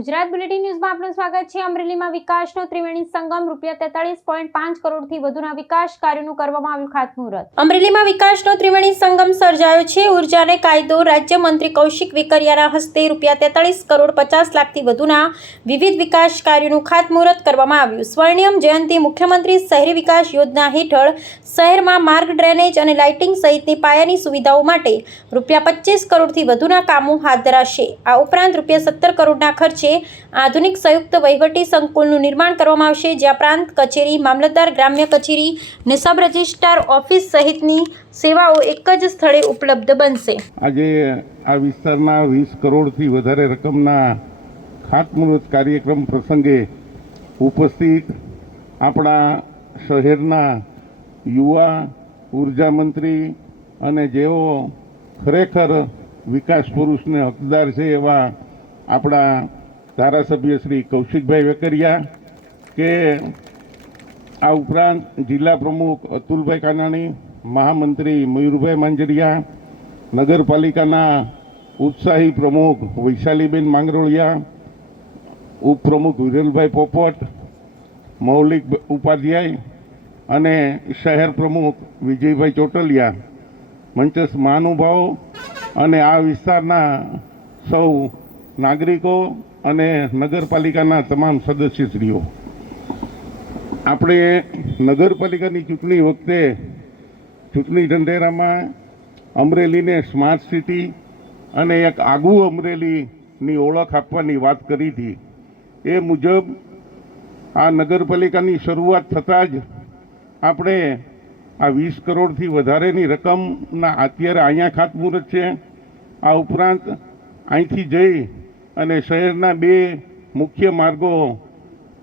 Gujarat bulletin ન્યૂઝમાં આપનું સ્વાગત છે। અમરેલીમાં વિકાસનો ત્રિવેણી સંગમ ₹43.5 કરોડથી વધુના વિકાસ કાર્યોનું કરવામાં આવ્યું ખાતમુહૂર્ત। અમરેલીમાં વિકાસનો ત્રિવેણી સંગમ સર્જાયો છે। ઉર્જા અને કાયદો રાજ્યમંત્રી કૌશિક વેકરિયાના હસ્તે ₹43 કરોડ 50 લાખથી વધુના વિવિધ વિકાસ કાર્યોનું ખાતમુહૂર્ત કરવામાં આવ્યું। સ્વર્ણિમ જયંતિ મુખ્યમંત્રી શહેરી વિકાસ યોજના હેઠળ શહેરમાં માર્ગ, ડ્રેનેજ અને લાઇટિંગ સહિતની પાયાની સુવિધાઓ માટે ₹25 કરોડથી વધુના કામો હાથ ધરાશે। આ ઉપરાંત ₹17 કરોડના ખર્ચે આધુનિક સંયુક્ત વહીવટી સંકુલનું નિર્માણ કરવામાં આવશે, જ્યાં પ્રાંત કચેરી, મામલતદાર ગ્રામ્ય કચેરી અને સબ રજિસ્ટ્રાર ઓફિસ સહિતની સેવાઓ એક જ સ્થળે ઉપલબ્ધ બનશે। આજે આ વિસ્તારના 20 કરોડથી વધારે રકમના ખાતમુહૂર્ત કાર્યક્રમ પ્રસંગે ઉપસ્થિત આપણા શહેરના યુવા ઉર્જા મંત્રી અને જેઓ ખરેખર વિકાસ પુરુષને હકદાર છે એવા આપણા ધારાસભ્ય શ્રી કૌશિકભાઈ વેકરિયા, કે આ ઉપરાંત જિલ્લા પ્રમુખ અતુલભાઈ કાનાણી, મહામંત્રી મયુરભાઈ માંજરિયા, નગરપાલિકાના ઉત્સાહી પ્રમુખ વૈશાલીબેન માંગરોળિયા, ઉપપ્રમુખ વિરલભાઈ પોપટ, મૌલિક ઉપાધ્યાય અને શહેર પ્રમુખ વિજયભાઈ ચોટલિયા, મંચસ્થ મહાનુભાવો અને આ વિસ્તારના સૌ નાગરિકો અને નગરપાલિકાના તમામ સદસ્યશ્રીઓ, આપણે નગરપાલિકાની ચૂંટણી વખતે ચૂંટણી ઢંઢેરામાં અમરેલીને સ્માર્ટ સિટી અને એક આગવું અમરેલીની ઓળખ આપવાની વાત કરી હતી। એ મુજબ આ નગરપાલિકાની શરૂઆત થતાં જ આપણે આ 20 કરોડથી વધારેની રકમના અત્યારે અહીંયા ખાતમુહૂર્ત છે। આ ઉપરાંત અહીંથી જઈ અને શહેરના 2 મુખ્ય માર્ગો,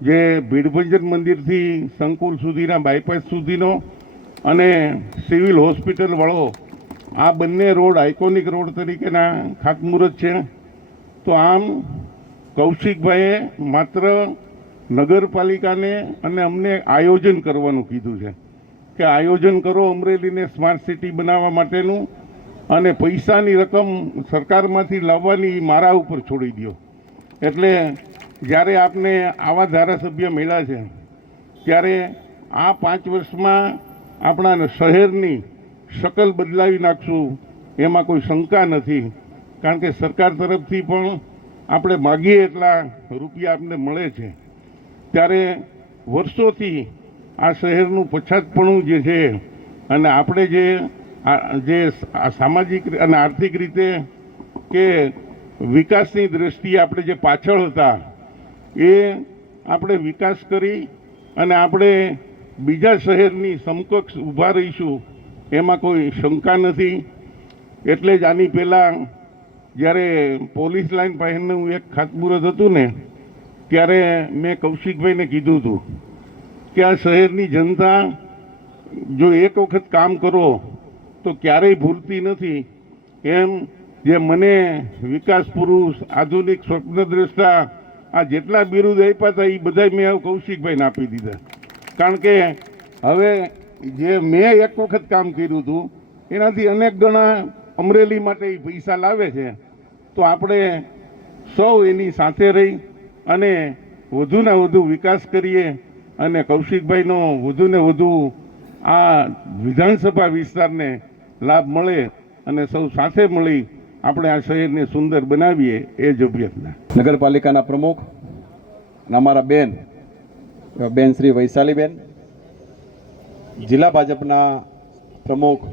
જે ભીડભંજન મંદિરથી સંકુલ સુધીના બાયપાસ સુધીનો અને સિવિલ હોસ્પિટલવાળો, આ બંને રોડ આઇકોનિક રોડ તરીકેના ખાતમુહૂર્ત છે। તો આમ કૌશિકભાઈએ માત્ર નગરપાલિકાને અને અમને આયોજન કરવાનું કીધું છે કે આયોજન કરો અમરેલીને સ્માર્ટ સિટી બનાવવા માટેનું, અને પૈસાની રકમ સરકારમાંથી લાવવાની મારા ઉપર છોડી દો। એટલે જ્યારે આપને આવા ધારાસભ્ય મળ્યા છે ત્યારે આ 5 વર્ષમાં આપણા શહેરની શકલ બદલાવી નાખશું એમાં કોઈ શંકા નથી, કારણ કે સરકાર તરફથી પણ આપણે માગીએ એટલા રૂપિયા આપને મળે છે। ત્યારે વર્ષોથી આ શહેરનું પછાતપણું જે છે અને આપણે જે સામાજિક અને આર્થિક રીતે કે વિકાસની દ્રષ્ટિએ આપણે જે પાછળ હતા, એ આપણે વિકાસ કરી અને આપણે બીજા શહેરની સમકક્ષ ઊભા રહીશું એમાં કોઈ શંકા નથી। એટલે જ આની પહેલાં જ્યારે પોલીસ લાઇન પાસેનું એક ખાતમુહૂર્ત હતું ને, ત્યારે મેં કૌશિકભાઈને કીધું હતું કે આ શહેરની જનતા જો એક વખત કામ કરો તો ક્યારેય ભૂલતી નથી। એમ જે મને વિકાસ પુરુષ, આધુનિક સ્વપ્નદ્રષ્ટા, આ જેટલા બિરુદ આપ્યા હતા એ બધા મેં કૌશિકભાઈને આપી દીધા, કારણ કે હવે જે મેં એક વખત કામ કર્યું હતું એનાથી અનેક ગણા અમરેલી માટે એ પૈસા લાવે છે। તો આપણે સૌ એની સાથે રહી અને વધુને વધુ વિકાસ કરીએ અને કૌશિકભાઈનો વધુને વધુ આ વિધાનસભા વિસ્તારને લાભ મળે અને સૌ સાથે મળી આપણે આ શહેરને સુંદર બનાવીએ, એ જ અભ્યર્થના। નગરપાલિકાના પ્રમુખ અને અમારા બેન શ્રી વૈશાલીબેન, જિલ્લા ભાજપના પ્રમુખ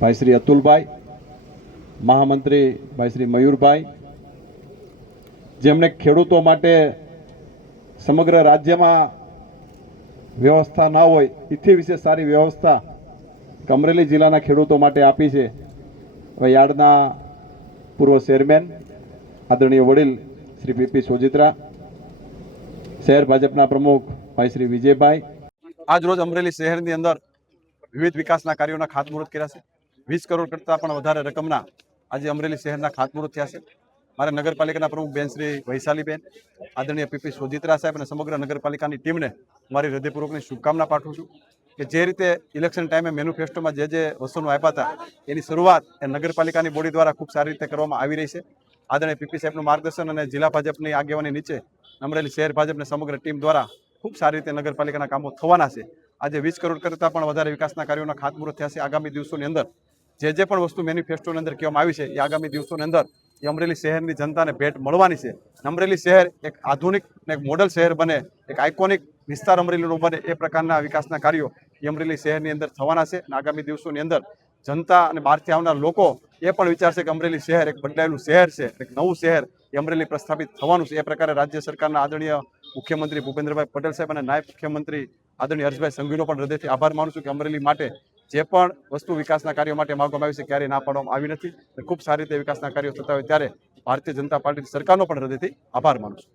ભાઈ શ્રી અતુલભાઈ, મહામંત્રી ભાઈ શ્રી મયુરભાઈ, જેમણે ખેડૂતો માટે સમગ્ર રાજ્યમાં વ્યવસ્થા ના હોય એથી વિશે સારી વ્યવસ્થા અમરેલી જિલ્લાના ખેડૂતો માટે આપી છે। હવે યાર્ડના પૂર્વ ચેરમેન આદરણીય વડીલ શ્રી પીપી સોજિત્રા, શહેર ભાજપના પ્રમુખ ભાઈ શ્રી વિજયભાઈ, આજ રોજ અમરેલી શહેરની અંદર વિવિધ વિકાસના કાર્યોના ખાતમુહૂર્ત કર્યા છે। 20 કરોડ કરતાં પણ વધારે રકમના આજે અમરેલી શહેરના ખાતમુહૂર્ત થયા છે। મારા નગરપાલિકાના પ્રમુખ બેન શ્રી વૈશાલીબેન, આદરણીય પીપી સોજિત્રા સાહેબ અને સમગ્ર નગરપાલિકાની ટીમને મારી હૃદયપૂર્વકની શુભકામના પાઠવું છું કે જે રીતે ઇલેક્શન ટાઈમે મેનિફેસ્ટોમાં જે વસ્તુઓ આપ્યા હતા એની શરૂઆત એ નગરપાલિકાની બોડી દ્વારા ખૂબ સારી રીતે કરવામાં આવી રહી છે। આદરણીય પીપી સાહેબનું માર્ગદર્શન અને જિલ્લા ભાજપની આગેવાની નીચે અમરેલી શહેર ભાજપની સમગ્ર ટીમ દ્વારા ખૂબ સારી રીતે નગરપાલિકાના કામો થવાના છે. આજે 20 કરોડ કરતાં પણ વધારે વિકાસના કાર્યોના ખાતમુહૂર્ત થયા છે. આગામી દિવસોની અંદર જે પણ વસ્તુ મેનિફેસ્ટોની અંદર કહેવામાં આવી છે એ આગામી દિવસોની અંદર એ અમરેલી શહેરની જનતાને ભેટ મળવાની છે. અમરેલી શહેર એક આધુનિક અને એક મોડલ શહેર બને, એક આઇકોનિક વિસ્તાર અમરેલીનો બને એ પ્રકારના વિકાસના કાર્યો એ અમરેલી શહેરની અંદર થવાના છે. અને આગામી દિવસોની અંદર જનતા અને બહારથી આવનાર લોકો એ પણ વિચારશે કે અમરેલી શહેર એક બદલાયેલું શહેર છે, એક નવું શહેર એ અમરેલી પ્રસ્થાપિત થવાનું છે. એ પ્રકારે રાજ્ય સરકારના આદરણીય મુખ્યમંત્રી ભૂપેન્દ્રભાઈ પટેલ સાહેબ અને નાયબ મુખ્યમંત્રી આદરણીય હર્ષભાઈ સંઘવીનો પણ હૃદયથી આભાર માનું છું કે અમરેલી માટે જે પણ વસ્તુ વિકાસના કાર્યો માટે માંગવામાં આવી છે ક્યારેય ના પાડવામાં આવી નથી. ખૂબ સારી રીતે વિકાસના કાર્યો થતા હોય ત્યારે ભારતીય જનતા પાર્ટી સરકારનો પણ હૃદયથી આભાર માનું છું.